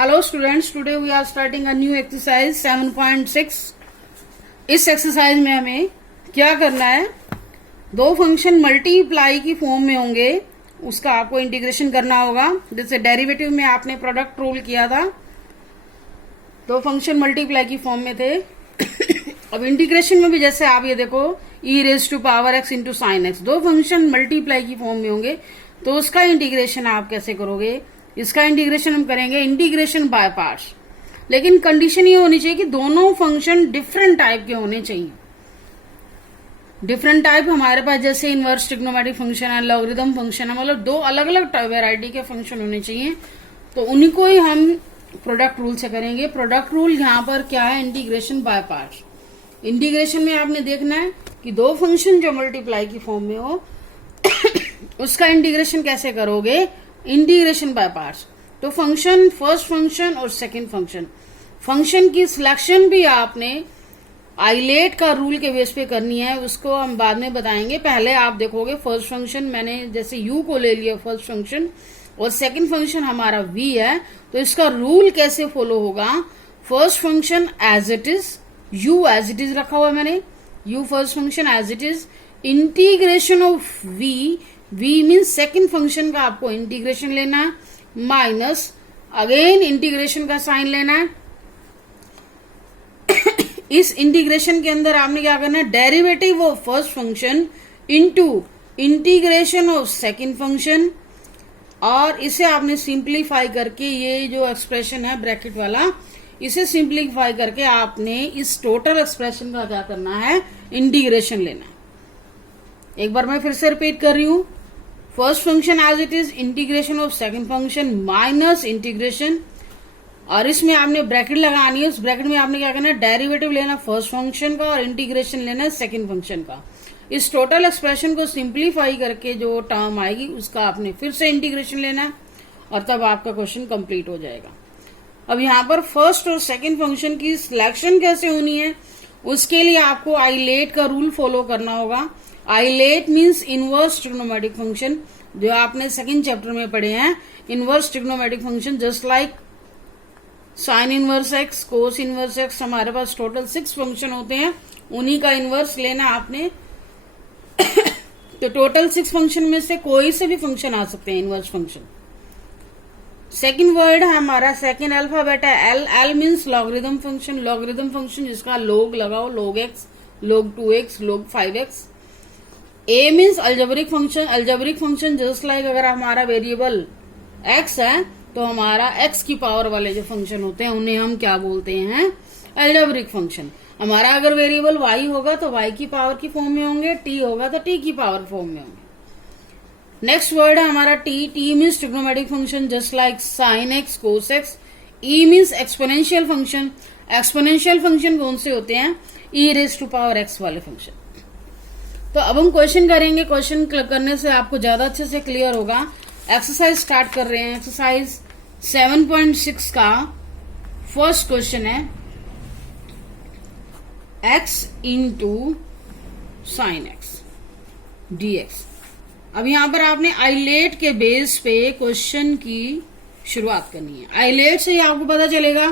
Hello students, today we are starting a new exercise 7.6. इस exercise में हमें क्या करना है, दो फंक्शन मल्टीप्लाई की फॉर्म में होंगे, उसका आपको इंटीग्रेशन करना होगा। जैसे डेरिवेटिव में आपने प्रोडक्ट रूल किया था, दो फंक्शन मल्टीप्लाई की फॉर्म में थे। अब इंटीग्रेशन में भी जैसे आप ये देखो e raise to power x into sine x, दो फंक्शन मल्टीप्लाई की फॉर्म में होंगे, तो उसका इंटीग्रेशन आप कैसे करोगे? इसका इंटीग्रेशन हम करेंगे इंटीग्रेशन बाय पार्ट्स, लेकिन कंडीशन ये होनी चाहिए कि दोनों फंक्शन डिफरेंट टाइप के होने चाहिए। डिफरेंट टाइप हमारे पास जैसे इनवर्स ट्रिग्नोमेट्रिक फंक्शन है, लॉगरिथम फंक्शन है, मतलब दो अलग अलग वेराइटी के फंक्शन होने चाहिए, तो उन्हीं को ही हम प्रोडक्ट रूल से करेंगे। प्रोडक्ट रूल यहाँ पर क्या है? Integration by parts. इंटीग्रेशन में आपने देखना है कि दो फंक्शन जो मल्टीप्लाई की फॉर्म में हो उसका इंटीग्रेशन कैसे करोगे? Integration by parts. तो फंक्शन, फर्स्ट फंक्शन और सेकंड फंक्शन, फंक्शन की सिलेक्शन भी आपने आइलेट का रूल के बेस पे करनी है, उसको हम बाद में बताएंगे। पहले आप देखोगे फर्स्ट फंक्शन, मैंने जैसे u को ले लिया फर्स्ट फंक्शन, और सेकंड फंक्शन हमारा v है, तो इसका रूल कैसे फॉलो होगा? First function as it is, u as it is रखा हुआ है मैंने, u first function as it is, integration of v, v means second function का आपको इंटीग्रेशन लेना है, माइनस अगेन इंटीग्रेशन का साइन लेना है। इस इंटीग्रेशन के अंदर आपने क्या करना है? Derivative of first function into integration of second function, और इसे आपने सिंप्लीफाई करके, ये जो एक्सप्रेशन है ब्रैकेट वाला, इसे सिंप्लीफाई करके आपने इस टोटल एक्सप्रेशन का क्या करना है? इंटीग्रेशन लेना है। एक बार मैं फिर से रिपीट कर रही हूं, first function as it is, integration of second function minus integration, और इसमें आपने ब्रैकेट लगानी है। उस ब्रैकेट में आपने क्या करना है? डेरिवेटिव लेना फर्स्ट फंक्शन का और इंटीग्रेशन लेना है सेकंड फंक्शन का। इस टोटल एक्सप्रेशन को सिंप्लीफाई करके जो टर्म आएगी उसका आपने फिर से इंटीग्रेशन लेना है, और तब आपका क्वेश्चन कंप्लीट हो जाएगा। अब यहाँ पर फर्स्ट और सेकंड फंक्शन की सिलेक्शन कैसे होनी है, उसके लिए आपको आइलेट का रूल फॉलो करना होगा। ILATE means inverse trigonometric function, जो आपने सेकंड चैप्टर में पढ़े हैं। Inverse trigonometric function just like sine inverse x, cos inverse x, हमारे पास टोटल 6 फंक्शन होते हैं, उन्हीं का इनवर्स लेना आपने। तो टोटल 6 फंक्शन में से कोई से भी फंक्शन आ सकते हैं इनवर्स फंक्शन। सेकंड वर्ड है हमारा, सेकंड अल्फाबेट है L. L means logarithm function, logarithm function जिसका लोग लगाओ, log x, log 2x, log 5x। A means algebraic function, algebraic function just like अगर हमारा वेरिएबल x है तो हमारा x की पावर वाले जो फंक्शन होते हैं उन्हें हम क्या बोलते हैं? Algebraic function. हमारा अगर वेरिएबल y होगा तो y की पावर की फॉर्म में होंगे, t होगा तो t की पावर फॉर्म में होंगे। नेक्स्ट वर्ड है हमारा t। t means trigonometric function just like sine x, cos x. e means exponential function. Exponential function कौन से होते हैं? e raise to power x वाले फंक्शन। तो अब हम क्वेश्चन करेंगे, क्वेश्चन करने से आपको ज्यादा अच्छे से क्लियर होगा। एक्सरसाइज स्टार्ट कर रहे हैं। एक्सरसाइज 7.6 का फर्स्ट क्वेश्चन है x into sine x dx। अब यहां पर आपने आइलेट के बेस पे क्वेश्चन की शुरुआत करनी है। आइलेट से ही आपको पता चलेगा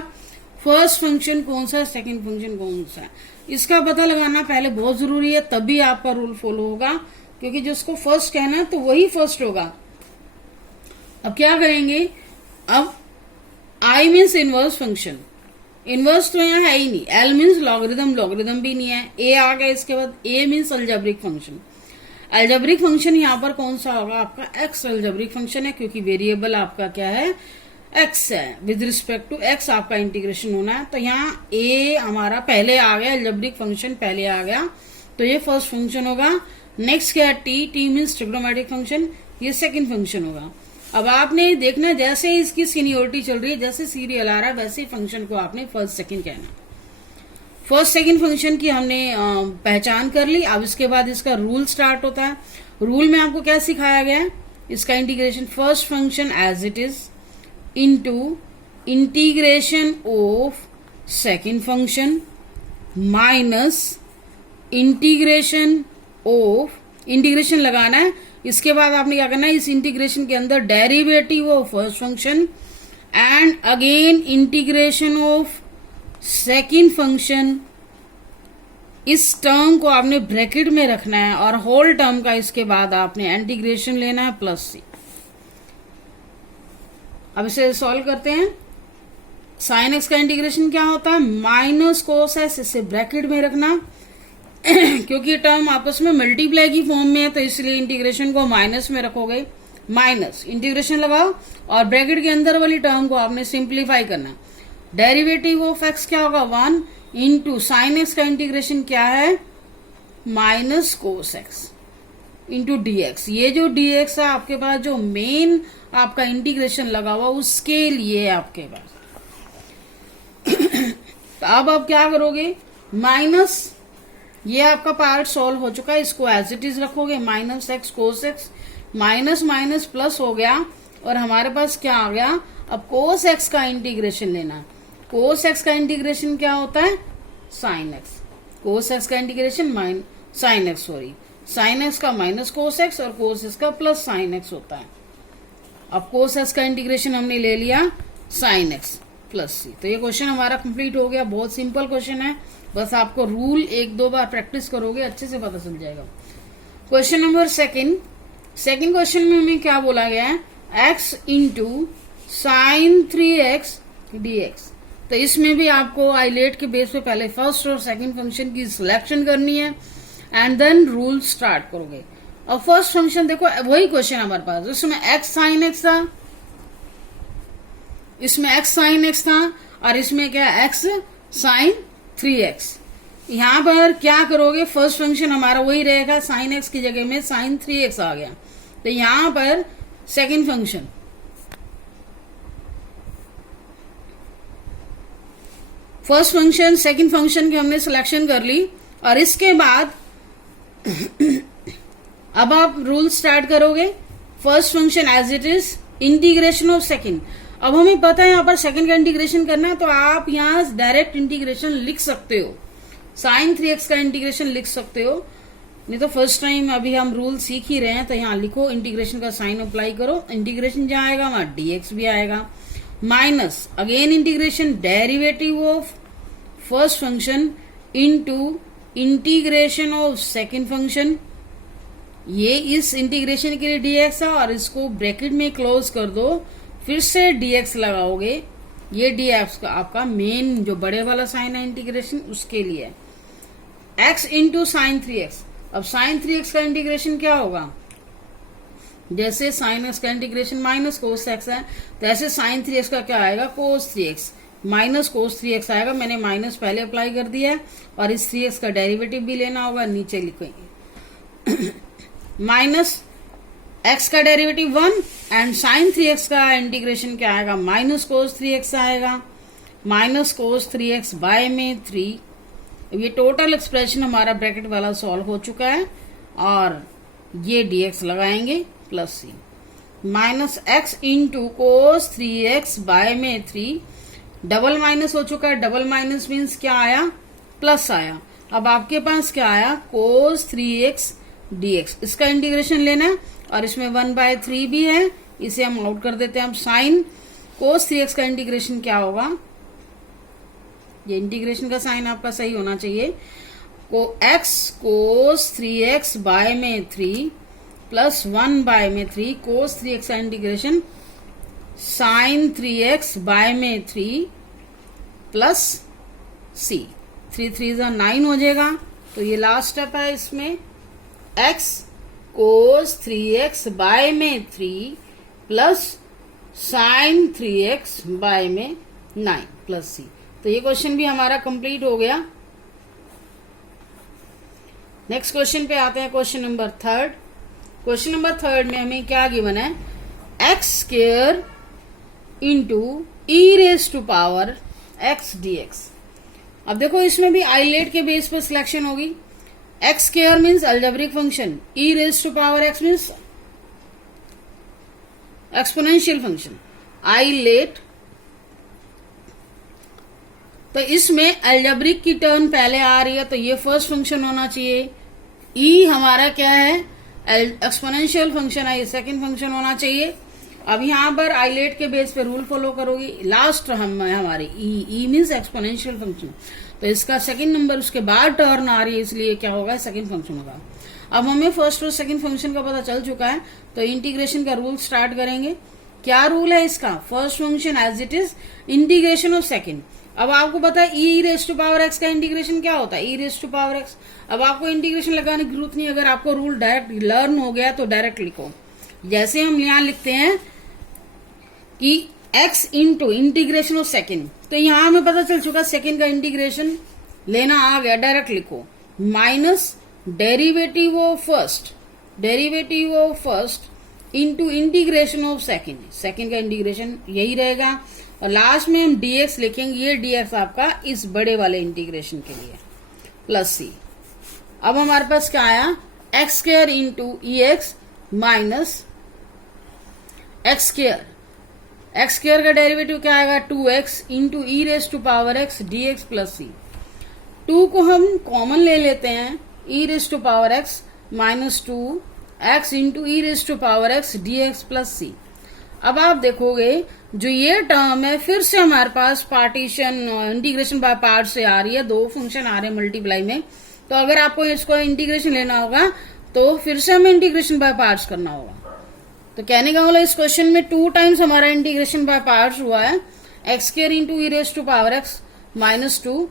फर्स्ट फंक्शन कौन सा है, सेकंड फंक्शन कौन सा है, इसका पता लगाना पहले बहुत जरूरी है, तभी आपका रूल फॉलो होगा, क्योंकि जिसको फर्स्ट कहना है तो वही फर्स्ट होगा। अब क्या करेंगे? अब आई मीन्स इनवर्स फंक्शन, इनवर्स तो यहाँ है ही नहीं। एल मीन्स लॉगरिथम, लॉगरिथम भी नहीं है। ए आ गया, इसके बाद A means algebraic function. Algebraic function यहाँ पर कौन सा होगा? आपका एक्स अल्जेब्रिक फंक्शन है, क्योंकि वेरिएबल आपका क्या है? एक्स है। विद रिस्पेक्ट टू एक्स आपका इंटीग्रेशन होना है, तो यहाँ ए हमारा पहले आ गया, अल्जेब्रिक फंक्शन पहले आ गया, तो ये फर्स्ट फंक्शन होगा। नेक्स्ट क्या है? T. T means trigonometric function, ये सेकंड फंक्शन होगा। अब आपने देखना, जैसे इसकी सीनियोरिटी चल रही है, जैसे सीरियल आ रहा है, वैसे फंक्शन को आपने फर्स्ट सेकंड कहना। फर्स्ट सेकंड फंक्शन की हमने पहचान कर ली। अब इसके बाद इसका रूल स्टार्ट होता है। रूल में आपको क्या सिखाया गया है? इसका integration first function as it is into integration of second function minus integration of, integration लगाना है। इसके बाद आपने क्या करना है? इस इंटीग्रेशन के अंदर derivative of first function and again integration of second function, इस टर्म को आपने ब्रैकेट में रखना है और होल टर्म का इसके बाद आपने इंटीग्रेशन लेना है प्लस सी। अब इसे सॉल्व करते हैं। साइन एक्स का इंटीग्रेशन क्या होता है, माइनस कोस एक्स, इसे ब्रैकेट में रखना क्योंकि टर्म आपस में मल्टीप्लाई की फॉर्म में है तो इसलिए इंटीग्रेशन को माइनस में रखोगे, माइनस इंटीग्रेशन लगाओ और ब्रैकेट के अंदर वाली टर्म को आपने सिंप्लीफाई करना। डेरिवेटिव ऑफ एक्स क्या होगा, 1 इंटू साइन एक्स का इंटीग्रेशन क्या है, minus cos x into dx. ये जो डीएक्स है आपके पास जो मेन आपका इंटीग्रेशन लगा हुआ उसके लिए आपके पास। तो अब आप क्या करोगे, माइनस, ये आपका पार्ट सॉल्व हो चुका है, इसको एज इट इज रखोगे, minus x cos x, minus minus plus हो गया और हमारे पास क्या आ गया, अब कोस एक्स का इंटीग्रेशन लेना। कोस एक्स का इंटीग्रेशन क्या होता है, साइन एक्स, कोस एक्स का integration sine x, sorry sine x का माइनस कोस एक्स और कोस एक्स का प्लस साइन एक्स होता है। अब कोस एक्स का इंटीग्रेशन हमने ले लिया साइन एक्स प्लस सी। तो ये क्वेश्चन हमारा कंप्लीट हो गया। बहुत सिंपल क्वेश्चन है, बस आपको रूल एक दो बार प्रैक्टिस करोगे अच्छे से पता चल जाएगा। क्वेश्चन नंबर सेकंड क्वेश्चन में हमें क्या बोला गया है, x into sign 3x dx। तो इसमें भी आपको आइलेट के बेस पे पहले फर्स्ट और सेकंड फंक्शन की सिलेक्शन करनी है एंड देन रूल स्टार्ट करोगे। अब फर्स्ट फंक्शन देखो, वही क्वेश्चन हमारे पास, इसमें x साइन x था, इसमें x साइन x था और इसमें क्या x साइन 3x। यहां पर क्या करोगे, फर्स्ट फंक्शन हमारा वही रहेगा, साइन x की जगह में साइन 3x आ गया। तो यहां पर second function, first function second function की हमने सिलेक्शन कर ली और इसके बाद अब आप रूल स्टार्ट करोगे। First function as it is, integration of second. अब हमें पता है यहाँ पर सेकंड का इंटीग्रेशन करना है तो आप यहाँ डायरेक्ट इंटीग्रेशन लिख सकते हो, साइन 3x का इंटीग्रेशन लिख सकते हो, नहीं तो फर्स्ट टाइम अभी हम रूल सीख ही रहे हैं। तो यहाँ लिखो, इंटीग्रेशन का साइन अप्लाई करो, इंटीग्रेशन जहां आएगा वहां dx भी आएगा, minus again integration derivative of first function into integration of second function. ये इस इंटीग्रेशन के लिए dx है और इसको ब्रैकेट में क्लोज कर दो, फिर से dx लगाओगे, ये dx का आपका मेन जो बड़े वाला साइन है इंटीग्रेशन उसके लिए, x इंटू साइन 3x। अब साइन 3x का इंटीग्रेशन क्या होगा, जैसे साइन x का इंटीग्रेशन माइनस कोस x है तो ऐसे साइन 3x का क्या आएगा, कोस 3x, माइनस कोस 3x आएगा। मैंने माइनस पहले अप्लाई कर दिया है और इस 3x का डेरिवेटिव भी लेना होगा, नीचे लिखेंगे माइनस x का डेरिवेटिव 1 एंड साइन 3x का इंटीग्रेशन क्या आएगा, माइनस कोस 3x आएगा, माइनस कोस 3x बाय में 3। ये टोटल एक्सप्रेशन हमारा ब्रैकेट वाला सॉल्व हो चुका है और ये dx लगाएंगे plus C, minus x into cos 3x by में 3, डबल माइनस हो चुका है, डबल माइनस मीन्स क्या आया, प्लस आया। अब आपके पास क्या आया, कोस 3x dx, इसका इंटीग्रेशन लेना है और इसमें 1/3 भी है, इसे हम आउट कर देते हैं। अब साइन कोस 3x का इंटीग्रेशन क्या होगा, ये इंटीग्रेशन का साइन आपका सही होना चाहिए, को x कोस 3x बाय में 3 प्लस 1/3 कोस 3x का इंटीग्रेशन साइन 3x बाय में 3 प्लस c, 3 3 9 हो जाएगा। तो ये लास्ट स्टेप है, इसमें x कोस 3x बाय में 3 प्लस साइन 3x बाय में 9 प्लस c। तो ये क्वेश्चन भी हमारा कंप्लीट हो गया। नेक्स्ट क्वेश्चन पे आते हैं, question number third. Question number third में हमें क्या गिवन है, x square into e raise to power x dx। अब देखो इसमें भी आइलेट के बेस पर सिलेक्शन होगी। X square means algebraic function, e raise to power x means exponential function, ILATE. तो इसमें अलजेब्रिक की टर्म पहले आ रही है तो ये फर्स्ट फंक्शन होना चाहिए, ई हमारा क्या है, एक्सपोनेंशियल फंक्शन है, ये सेकंड फंक्शन होना चाहिए अब यहाँ पर आइलेट के बेस पे रूल फॉलो करोगी, लास्ट हमारे ई मीन्स एक्सपोनेंशियल फंक्शन, तो इसका सेकंड नंबर उसके बाद टर्न आ रही है, इसलिए क्या होगा, सेकंड फंक्शन होगा। अब हमें फर्स्ट और सेकंड फंक्शन का पता चल चुका है, तो इंटीग्रेशन का रूल स्टार्ट करेंगे। क्या रूल है इसका, first function as it is integration of second. अब आपको पता है e raise to power x का इंटीग्रेशन क्या होता है, e raise to power x. अब आपको इंटीग्रेशन लगाने की जरूरत नहीं, अगर आपको रूल डायरेक्ट लर्न हो गया तो डायरेक्ट लिखो। जैसे हम यहाँ लिखते हैं कि x into integration of second, तो यहां हमें पता चल चुका सेकेंड का इंटीग्रेशन लेना आ गया, डायरेक्ट लिखो, minus derivative of first into integration of second, second का इंटीग्रेशन यही रहेगा, और लास्ट में हम dx लिखेंगे, ये dx आपका इस बड़े वाले इंटीग्रेशन के लिए, प्लस सी। अब हमारे पास क्या आया, x square into e x minus x square, x square का डेरिवेटिव क्या आएगा, 2x into e raise to power x dx plus C. 2 को हम कॉमन ले लेते हैं, e raise to power x minus 2x into e raise to power x dx plus C. अब आप देखोगे जो ये टर्म है फिर से हमारे पास पार्टीशन इंटीग्रेशन बाय पार्ट से आ रही है, 2 फंक्शन आ रहे हैं मल्टीप्लाई में, तो अगर आपको इसको इंटीग्रेशन लेना होगा तो फिर से हमें इंटीग्रेशन बाय पार्ट्स करना होगा। तो कहने का मतलब इस क्वेश्चन में 2 टाइम्स हमारा इंटीग्रेशन बाय पार्ट्स हुआ है, x square into e raise to power x minus 2।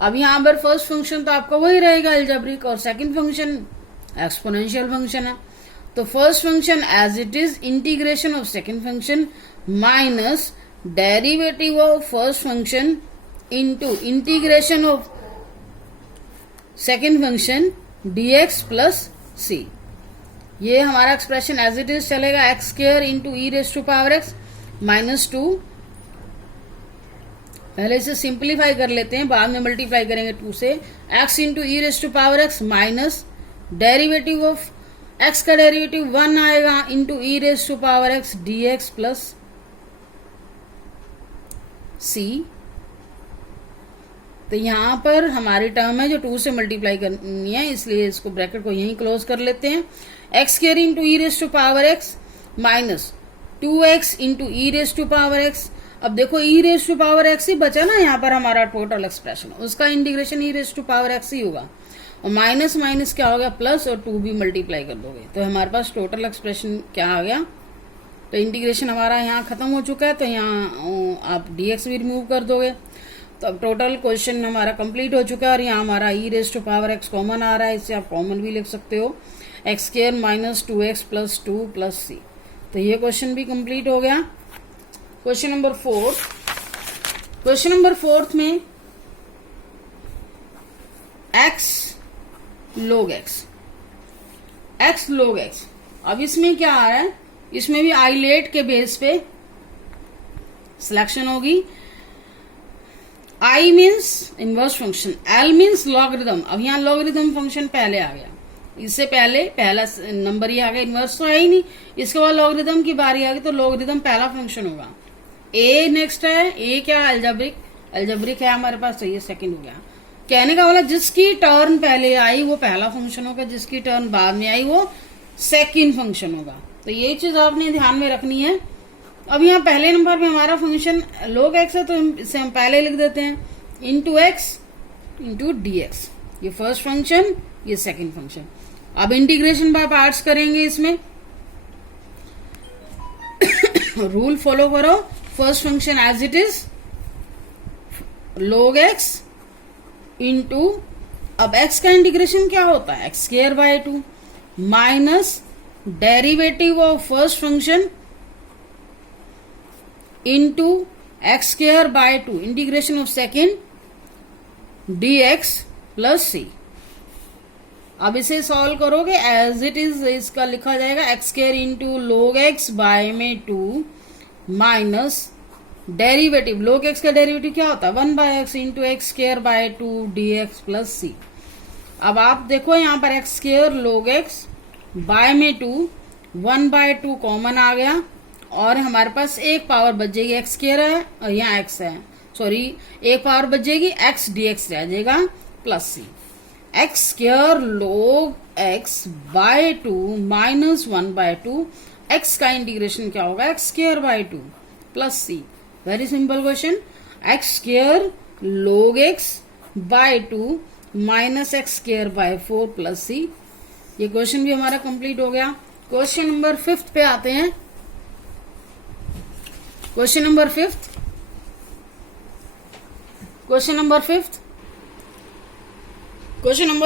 अब यहाँ पर फर्स्ट फंक्शन तो आपका वही रहेगा अलजेब्रिक, और सेकंड फंक्शन एक्सपोनेंशियल फंक्शन है, तो first function as it is integration of second function minus derivative of first function into integration of second function dx plus C. ये हमारा एक्सप्रेशन एज इट इज चलेगा, x square into e raise to power x minus 2। पहले इसे simplify कर लेते हैं, बाद में मल्टीप्लाई करेंगे 2 से, x into e raise to power x minus derivative of x का डेरिवेटिव 1 आएगा into e raise to power x dx plus C. तो यहां पर हमारी टर्म है जो 2 से मल्टीप्लाई करनी है, इसलिए इसको ब्रैकेट को यहीं क्लोज कर लेते हैं। X square into e raise to power x minus 2x into e raise to power x. अब देखो e raise to power x ही बचा ना यहाँ पर हमारा टोटल एक्सप्रेशन, उसका integration e raise to power x ही होगा, और माइनस माइनस क्या हो गया प्लस, और 2 भी मल्टीप्लाई कर दोगे तो हमारे पास टोटल एक्सप्रेशन क्या आ गया। तो इंटीग्रेशन हमारा यहाँ खत्म हो चुका है, तो यहाँ आप dx भी रिमूव कर दोगे, तो अब टोटल क्वेश्चन हमारा कंप्लीट हो चुका है, और यहाँ हमारा e raise to power x common आ रहा है, इससे आप कॉमन भी लिख सकते हो, x square minus 2x plus 2 plus C. तो ये क्वेश्चन भी कंप्लीट हो गया। क्वेश्चन नंबर 4, क्वेश्चन नंबर 4 में x log x। अब इसमें क्या आ रहा है, इसमें भी आइलेट के बेस पे सिलेक्शन होगी। I means inverse function, L means logarithm. अब यहाँ लॉगरिथम फंक्शन पहले आ गया, इससे पहले पहला नंबर ही आ गया, इनवर्स तो है ही नहीं, इसके बाद लॉगरिथम की बारी आ गई, तो लॉगरिथम पहला फंक्शन होगा। ए नेक्स्ट है, ए क्या है, अल्जेब्रिक है हमारे पास, तो ये सेकंड हो गया। कहने का वाला जिसकी टर्न पहले आई वो पहला फंक्शन होगा, जिसकी टर्न बाद में आई वो सेकंड फंक्शन होगा। तो ये चीज आपने ध्यान में रखनी है। अब यहाँ पहले नंबर पे हमारा फंक्शन log x है, तो इसे हम पहले लिख देते हैं इंटू एक्स इंटू dx, ये फर्स्ट फंक्शन, ये सेकंड फंक्शन। अब इंटीग्रेशन बाय पार्ट्स करेंगे, इसमें रूल फॉलो करो, first function as it is log x into, अब x का इंटीग्रेशन क्या होता है, x square by 2 minus derivative of first function into x square by 2 integration of second dx plus C. अब इसे सॉल्व करोगे as it is, इसका लिखा जाएगा x square into log x by में 2 माइनस डेरिवेटिव, log x का derivative क्या होता है 1 by x into x square by 2 dx plus C. अब आप देखो यहाँ पर x square log x by में 2, 1 बाय 2 कॉमन आ गया, और हमारे पास एक पावर बच जाएगी, एक्स स्क्वायर है और यहाँ एक्स है, सॉरी एक पावर बच जाएगी, एक्स dx रह जाएगा plus C. X square log x by 2 minus 1 by 2, x का इंटीग्रेशन क्या होगा, x square by 2 plus C. Very simple question, x square log x by 2 minus x square by 4 plus C. ये question भी हमारा complete हो गया। Question number 5 पे आते हैं। Question number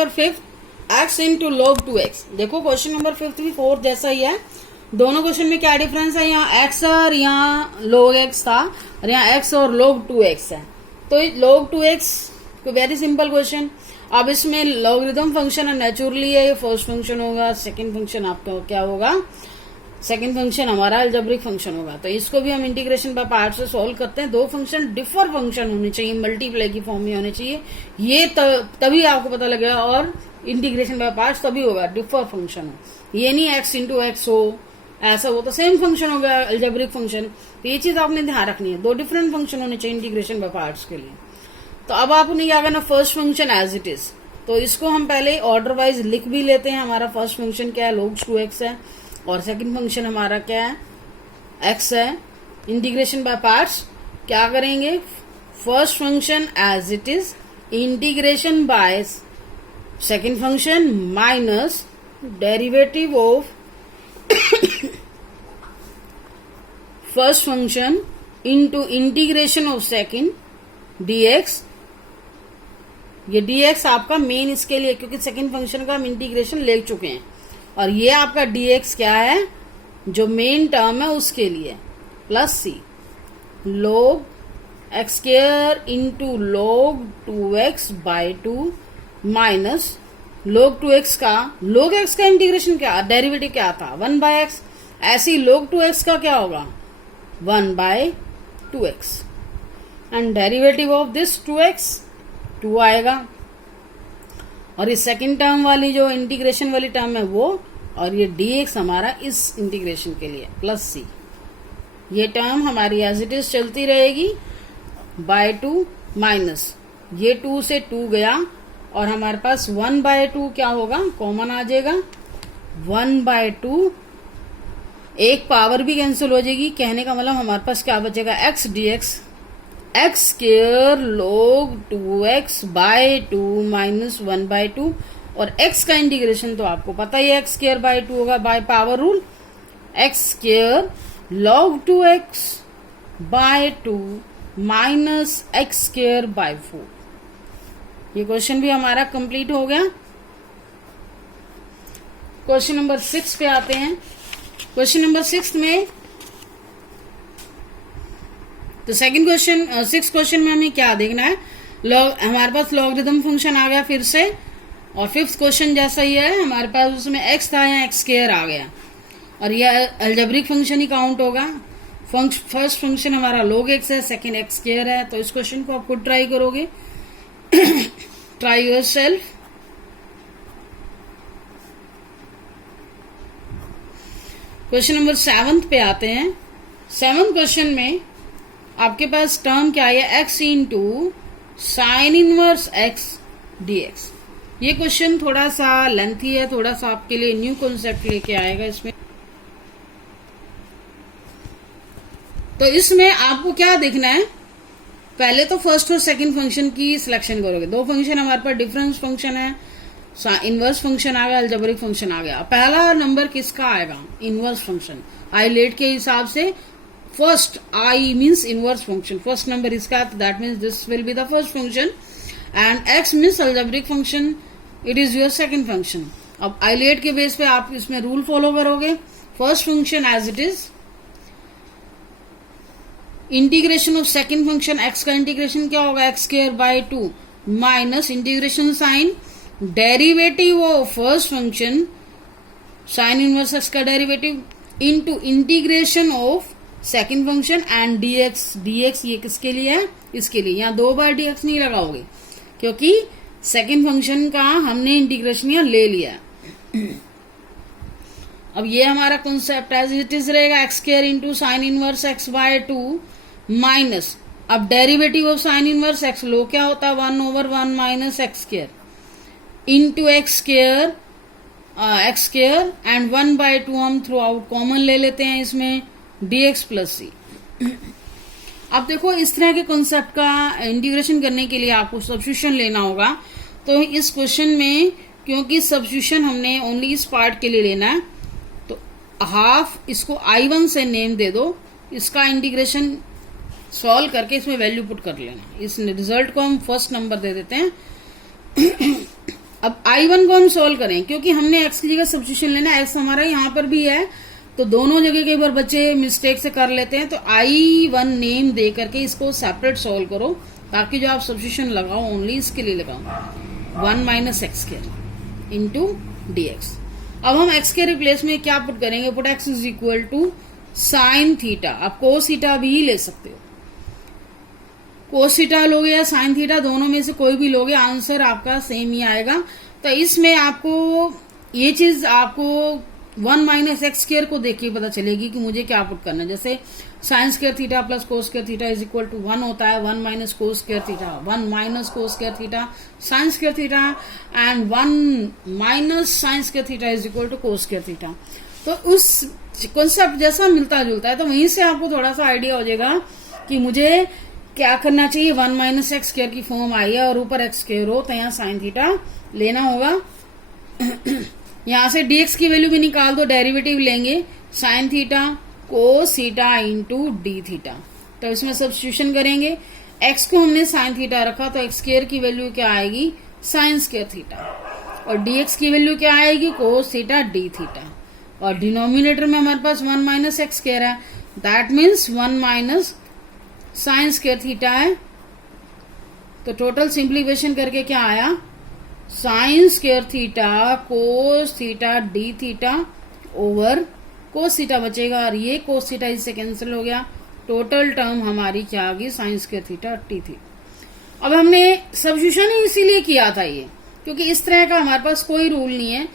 5 x into log 2x। देखो क्वेश्चन नंबर 5 भी 4 जैसा ही है। दोनों क्वेश्चन में क्या डिफरेंस है, यहाँ x और यहाँ log x था और यहाँ x और log 2x है। तो log 2x very simple question. अब इसमें लॉगरिथम फंक्शन है, नेचुरली है, ये फर्स्ट फंक्शन होगा, सेकंड फंक्शन आपका क्या होगा, सेकंड फंक्शन हमारा अलजेब्रिक फंक्शन होगा। तो इसको भी हम इंटीग्रेशन बाय पार्ट से सॉल्व करते हैं। दो फंक्शन डिफर फंक्शन होने चाहिए, मल्टीप्लाई की फॉर्म में होने चाहिए, ये तभी आपको पता लगेगा। और इंटीग्रेशन बाय पार्ट्स तभी होगा डिफर फंक्शन हो, ये नहीं x इंटू एक्स हो, ऐसा हो तो सेम फंक्शन हो गया अलजेब्रिक फंक्शन। तो ये चीज आपने ध्यान रखनी है, दो डिफरेंट फंक्शन होने चाहिए इंटीग्रेशन बाय पार्ट्स के लिए। तो अब आपने क्या करना, first function as it is, तो इसको हम पहले ऑर्डर वाइज लिख भी लेते हैं। हमारा फर्स्ट फंक्शन क्या है, log 2x है, और सेकंड फंक्शन हमारा क्या है, x है। इंटीग्रेशन बाय पार्ट्स क्या करेंगे, first function as it is, integration by second function minus derivative of first function into integration of second dx। ये dx आपका मेन इसके लिए, क्योंकि सेकंड फंक्शन का हम इंटीग्रेशन ले चुके हैं, और ये आपका dx क्या है, जो मेन टर्म है उसके लिए, plus C log x square into log 2x by 2 minus log 2x का, log x का इंटीग्रेशन क्या, डेरिवेटिव क्या था, 1 बाय एक्स। ऐसे ही log 2x का क्या होगा, 1 by 2x, and derivative of this 2x 2 आएगा। और ये सेकंड टर्म वाली जो इंटीग्रेशन वाली टर्म है वो, और ये dx हमारा इस इंटीग्रेशन के लिए, प्लस सी। ये टर्म हमारी एज इट इज चलती रहेगी, बाय 2 माइनस ये 2 से 2 गया, और हमारे पास 1 बाय 2 क्या होगा, कॉमन आ जाएगा, 1 बाय 2, एक पावर भी कैंसिल हो जाएगी। कहने का मतलब हमारे पास क्या बचेगा, x dx x square log 2x by 2 minus 1 by 2, और x का इंटीग्रेशन तो आपको पता ही है, x स्क्वायर बाय 2 होगा, by power rule, x square log 2x by 2 minus x square by 4। ये क्वेश्चन भी हमारा कंप्लीट हो गया। क्वेश्चन नंबर 6 पे आते हैं। क्वेश्चन नंबर 6 में, तो सेकंड क्वेश्चन, 6 क्वेश्चन में हमें क्या देखना है, हमारे पास लॉगरिथम फंक्शन आ गया फिर से, और 5th क्वेश्चन जैसा ही है, हमारे पास उसमें x था, यहाँ x स्क्वायर आ गया, और यह अलजेब्रिक फंक्शन ही काउंट होगा। फर्स्ट फंक्शन हमारा log x है, सेकंड x स्क्वायर है। तो इस क्वेश्चन को आप खुद ट्राई करोगे, try your self. Question number 7 पे आते हैं। 7th क्वेश्चन में आपके पास टर्म क्या है, x into sine inverse x dx। ये क्वेश्चन थोड़ा सा लेंथी है, थोड़ा सा आपके लिए न्यू कॉन्सेप्ट लेके आएगा इसमें। तो इसमें आपको क्या देखना है, पहले तो फर्स्ट और सेकंड फंक्शन की सिलेक्शन करोगे। दो फंक्शन हमारे पास डिफरेंस फंक्शन है, इनवर्स फंक्शन आ गया, अलजेब्रिक फंक्शन आ गया। पहला नंबर किसका आएगा, इनवर्स फंक्शन। आई लेट के हिसाब से first I means inverse function, first number इसका, that means this will be the first function, and x means algebraic function, it is your second function. अब ILATE के base पे आप इसमें rule follow करोगे, first function as it is, integration of second function, x का integration क्या होगा, x square by 2 minus integration sign derivative of first function, sine inverse x का derivative, into integration of second function and dx। dx ये किसके लिए है, इसके लिए। यहाँ 2 बार dx नहीं लगाओगे, क्योंकि सेकंड फंक्शन का हमने इंटीग्रेशन यहाँ ले लिया। अब ये हमारा कॉन्सेप्ट एज इट इज रहेगा, x square into sine inverse x by 2 minus, अब derivative of sine inverse x लो क्या होता है, 1/1 minus x square into x square x square and 1/2 हम थ्रू आउट कॉमन ले लेते हैं इसमें dx प्लस सी। अब देखो इस तरह के कॉन्सेप्ट का इंटीग्रेशन करने के लिए आपको सब्स्टिट्यूशन लेना होगा। तो इस क्वेश्चन में क्योंकि सब्स्टिट्यूशन हमने ओनली इस पार्ट के लिए लेना है तो हाफ इसको I1 से नेम दे दो, इसका इंटीग्रेशन सॉल्व करके इसमें वैल्यू पुट कर लेना। इस रिजल्ट को हम फर्स्ट नंबर दे देते हैं। अब I1 को हम सॉल्व करें क्योंकि हमने x की जगह सब्स्टिट्यूशन लेना है, x हमारा यहाँ पर भी है तो दोनों जगह कई बार बच्चे मिस्टेक से कर लेते हैं। तो I1 नेम दे करके इसको सेपरेट सॉल्व करो ताकि जो आप सब्स्टिट्यूशन लगाओ ओनली इसके लिए लगाओ 1 minus x square into dx। अब हम x के रिप्लेस में क्या पुट करेंगे, put x is equal to sine theta. आप कोस थीटा भी ले सकते हो, कोस थीटा लोगे या साइन थीटा, दोनों में से कोई भी लोगे आंसर आपका सेम ही आएगा। तो इसमें आपको ये चीज आपको 1 माइनस एक्स स्क्वायर को देख के पता चलेगी कि मुझे क्या पुट करना है। जैसे sine square theta plus cos square theta is equal to 1 होता है, 1 minus cos square theta, 1 minus cos square theta sine square theta and 1 minus sine square theta is equal to cos square theta. तो उस concept जैसा मिलता जुलता है तो वहीं से आपको थोड़ा सा आइडिया हो जाएगा कि मुझे क्या करना चाहिए। 1 माइनस एक्स स्क्वायर की फॉर्म आई है और ऊपर एक्स स्क्वायर हो तो यहाँ साइन थीटा लेना होगा। यहां से dx की वैल्यू भी निकाल दो, डेरिवेटिव लेंगे sine theta cos theta into D theta. तो इसमें सब्स्टिट्यूशन करेंगे, x को हमने साइन थीटा रखा तो एक्स स्क्वायर की वैल्यू क्या आएगी साइन स्क्वायर थीटा और dx की वैल्यू क्या आएगी कोस थीटा डी थीटा। और डिनोमिनेटर में हमारे पास 1 माइनस एक्स स्क्वायर है, that means 1 minus sine square theta है। तो टोटल सिंप्लीफिकेशन करके क्या आया sign square theta cos theta D theta over cos theta बचेगा और ये कोस थीटा इससे कैंसिल हो गया। टोटल टर्म हमारी क्या आ गई साइन स्क्वायर थीटा टी थी। अब हमने सब्स्टिट्यूशन ही इसीलिए किया था ये क्योंकि इस तरह का हमारे पास कोई रूल नहीं है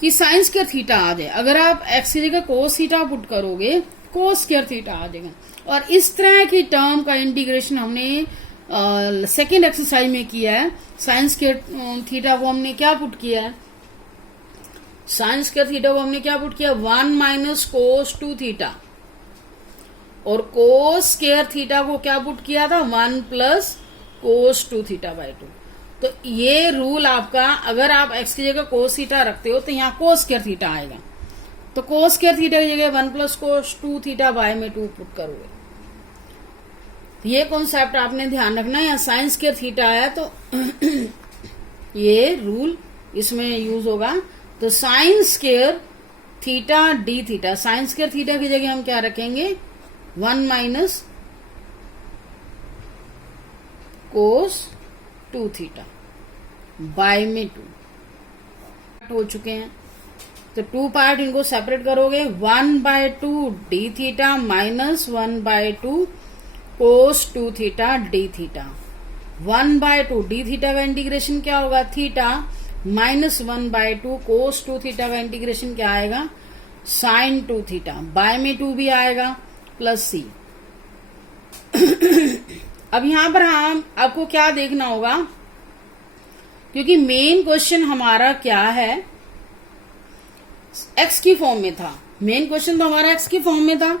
कि साइन स्क्वायर थीटा आ जाए। अगर आप एक्स की जगह कोस थीटा पुट करोगे कोस स्क्वायर थीटा आ जाएगा। और इस तरह की टर्म का इंटीग्रेशन हमने सेकेंड एक्सरसाइज में किया है। साइन स्क्वायर थीटा को हमने क्या पुट किया है, साइन स्क्वायर थीटा को हमने क्या पुट किया 1 माइनस कोस 2 थीटा और कोस स्क्वायर थीटा को क्या पुट किया था 1 प्लस कोस 2 थीटा बाई 2। तो ये रूल आपका अगर आप एक्स की जगह कोस थीटा रखते हो तो यहाँ कोस स्क्वायर थीटा आएगा। तो कोस स्क्वायर थीटा की जगह 1 प्लस कोस 2 थीटा बाय में 2 पुट करोगे। ये कॉन्सेप्ट आपने ध्यान रखना है। यहाँ साइन स्क्वायर थीटा है तो ये रूल इसमें यूज होगा। तो sign square theta D theta, sine square theta की जगह हम क्या रखेंगे 1 माइनस कोस 2 थीटा बाय में 2 हो चुके हैं। तो 2 पार्ट इनको सेपरेट करोगे 1/2 डी थीटा माइनस 1/2 कोस 2 theta D theta. 1/2 D theta का इंटीग्रेशन क्या होगा थीटा माइनस 1/2 कोस 2 थीटा का इंटीग्रेशन क्या आएगा साइन 2 थीटा बाय में 2 भी आएगा प्लस सी। अब यहां पर हम आपको क्या देखना होगा क्योंकि मेन क्वेश्चन हमारा क्या है एक्स की फॉर्म में था। मेन क्वेश्चन तो हमारा एक्स की फॉर्म में था।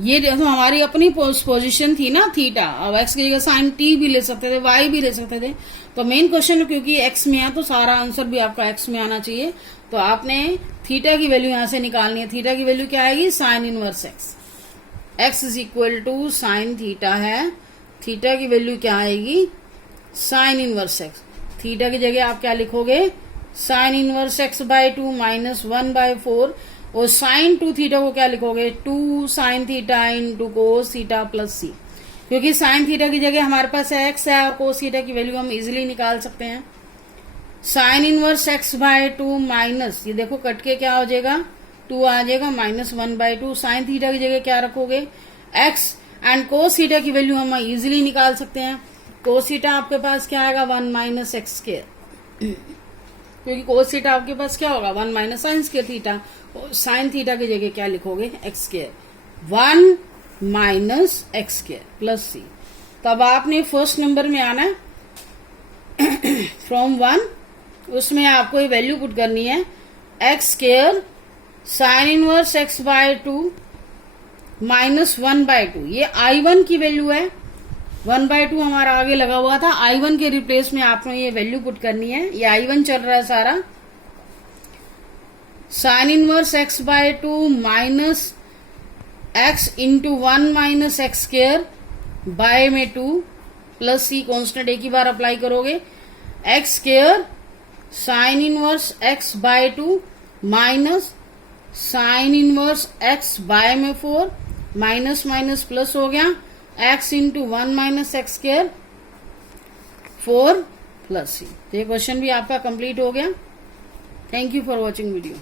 ये देखो हमारी अपनी पोजीशन थी ना थीटा। अब एक्स की जगह साइन टी भी ले सकते थे वाई भी ले सकते थे। तो मेन क्वेश्चन क्योंकि एक्स में है तो सारा आंसर भी आपका एक्स में आना चाहिए। तो आपने थीटा की वैल्यू यहां से निकालनी है। थीटा की वैल्यू क्या आएगी sine inverse x. X is equal to sine theta है, थीटा की वैल्यू क्या आएगी साइन इनवर्स एक्स। थीटा की जगह आप क्या लिखोगे sine inverse x by 2 minus 1/4 और साइन 2 थीटा को क्या लिखोगे 2 sine theta into cos theta plus C. क्योंकि साइन थीटा की जगह हमारे पास एक्स है और कोस थीटा की वैल्यू हम इजिली निकाल सकते हैं। Sine inverse x by 2 minus ये देखो कट के क्या हो जाएगा 2 आ जाएगा माइनस 1/2 साइन थीटा की जगह क्या रखोगे एक्स एंड कोस थीटा की वैल्यू हम इजिली निकाल सकते हैं। कोस थीटा आपके पास क्या आएगा 1 माइनस एक्स स्क्वायर क्योंकि कोस थीटा आपके पास क्या होगा 1 minus sine square theta. Sine theta की जगह क्या लिखोगे x square 1 minus x square plus C. तब आपने फर्स्ट नंबर में आना है फ्रॉम 1 उसमें आपको ये वैल्यू पुट करनी है x square sine inverse x by two minus 1/2, ये I1 की वैल्यू है। 1/2 हमारा आगे लगा हुआ था, I1 के रिप्लेस में आपने ये वैल्यू पुट करनी है। ये I1 चल रहा है सारा। Sine inverse x by two minus x into 1 minus x square by में 2 प्लस सी कॉन्स्टेंट एक ही बार अप्लाई करोगे। X square sine inverse x by two minus sine inverse x by में 4, माइनस माइनस प्लस हो गया, x into 1 minus x square 4 plus C. ये question भी आपका कंप्लीट हो गया। Thank you for watching video.